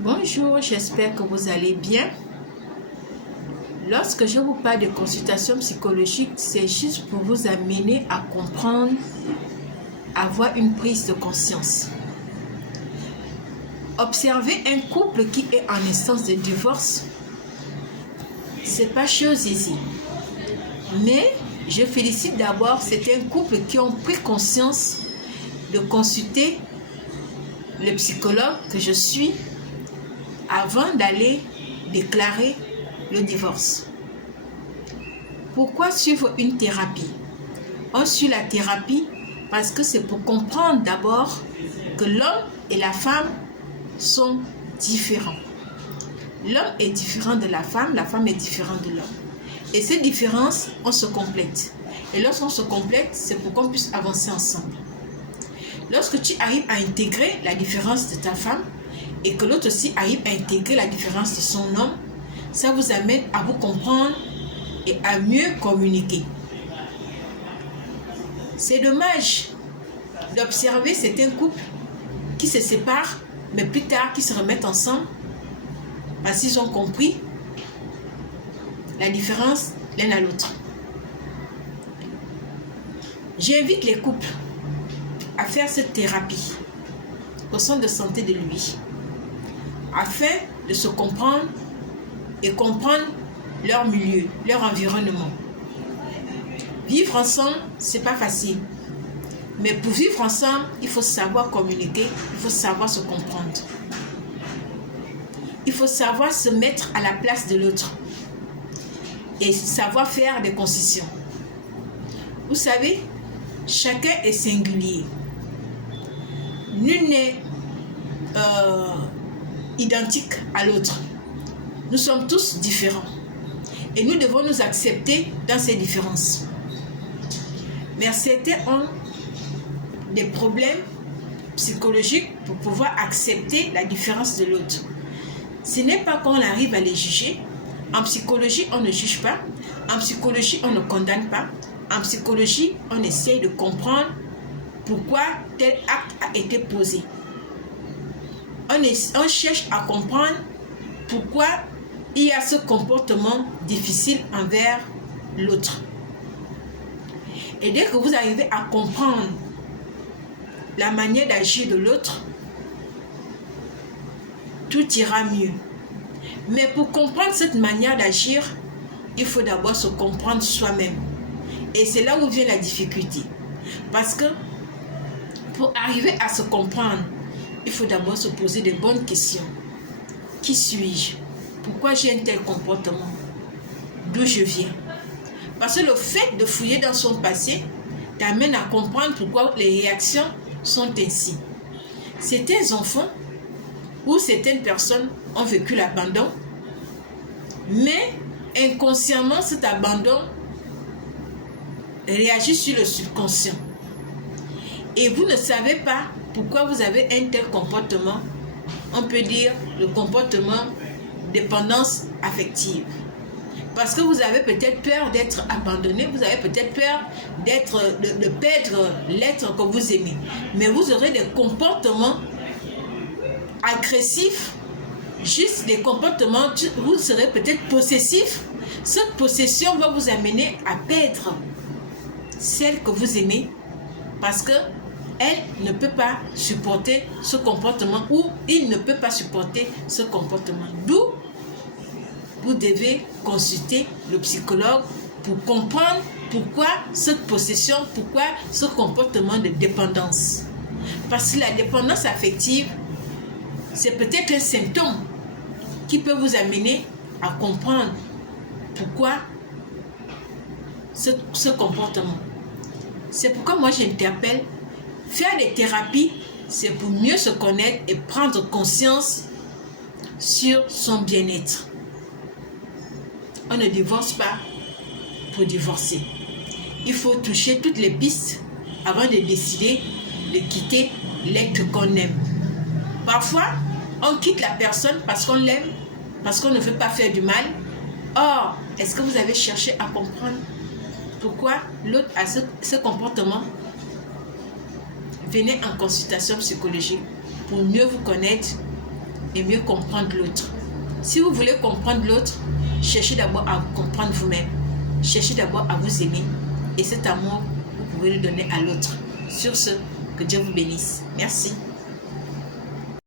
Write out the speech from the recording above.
Bonjour, j'espère que vous allez bien. Lorsque je vous parle de consultation psychologique, c'est juste pour vous amener à comprendre, à avoir une prise de conscience. Observer un couple qui est en instance de divorce, c'est pas chose aisée. Mais je félicite d'abord certains couples qui ont pris conscience de consulter le psychologue que je suis avant d'aller déclarer le divorce. Pourquoi suivre une thérapie? On suit la thérapie parce que c'est pour comprendre d'abord que l'homme et la femme sont différents. L'homme est différent de la femme est différente de l'homme. Et ces différences, on se complète. Et lorsqu'on se complète, c'est pour qu'on puisse avancer ensemble. Lorsque tu arrives à intégrer la différence de ta femme et que l'autre aussi arrive à intégrer la différence de son homme, ça vous amène à vous comprendre et à mieux communiquer. C'est dommage d'observer certains couples qui se séparent, mais plus tard qui se remettent ensemble parce qu'ils ont compris la différence l'un à l'autre. J'invite les couples à faire cette thérapie au centre de santé de lui, afin de se comprendre et comprendre leur milieu, leur environnement. Vivre ensemble, c'est pas facile. Mais pour vivre ensemble, il faut savoir communiquer, il faut savoir se comprendre. Il faut savoir se mettre à la place de l'autre et savoir faire des concessions. Vous savez, chacun est singulier. Nul n'est identique à l'autre. Nous sommes tous différents. Et nous devons nous accepter dans ces différences. Mais certains ont des problèmes psychologiques pour pouvoir accepter la différence de l'autre. Ce n'est pas qu'on arrive à les juger. En psychologie, on ne juge pas. En psychologie, on ne condamne pas. En psychologie, on essaye de comprendre pourquoi tel acte a été posé. On cherche à comprendre pourquoi il y a ce comportement difficile envers l'autre. Et dès que vous arrivez à comprendre la manière d'agir de l'autre, tout ira mieux. Mais pour comprendre cette manière d'agir, il faut d'abord se comprendre soi-même. Et c'est là où vient la difficulté. Parce que pour arriver à se comprendre, il faut d'abord se poser de bonnes questions. Qui suis-je? Pourquoi j'ai un tel comportement? D'où je viens? Parce que le fait de fouiller dans son passé t'amène à comprendre pourquoi les réactions sont ainsi. Certains enfants ou certaines personnes ont vécu l'abandon, mais inconsciemment cet abandon réagit sur le subconscient. Et vous ne savez pas pourquoi vous avez un tel comportement. On peut dire le comportement dépendance affective. Parce que vous avez peut-être peur d'être abandonné, vous avez peut-être peur de perdre l'être que vous aimez. Mais vous aurez des comportements agressifs, juste des comportements, vous serez peut-être possessif. Cette possession va vous amener à perdre celle que vous aimez parce que elle ne peut pas supporter ce comportement ou il ne peut pas supporter ce comportement. D'où vous devez consulter le psychologue pour comprendre pourquoi cette possession, pourquoi ce comportement de dépendance. Parce que la dépendance affective, c'est peut-être un symptôme qui peut vous amener à comprendre pourquoi ce comportement. C'est pourquoi moi j'interpelle, faire des thérapies, c'est pour mieux se connaître et prendre conscience sur son bien-être. On ne divorce pas pour divorcer. Il faut toucher toutes les pistes avant de décider de quitter l'être qu'on aime. Parfois, on quitte la personne parce qu'on l'aime, parce qu'on ne veut pas faire du mal. Or, est-ce que vous avez cherché à comprendre pourquoi l'autre a ce comportement? Venez en consultation psychologique pour mieux vous connaître et mieux comprendre l'autre. Si vous voulez comprendre l'autre, cherchez d'abord à vous comprendre vous-même. Cherchez d'abord à vous aimer. Et cet amour, vous pouvez le donner à l'autre. Sur ce, que Dieu vous bénisse. Merci.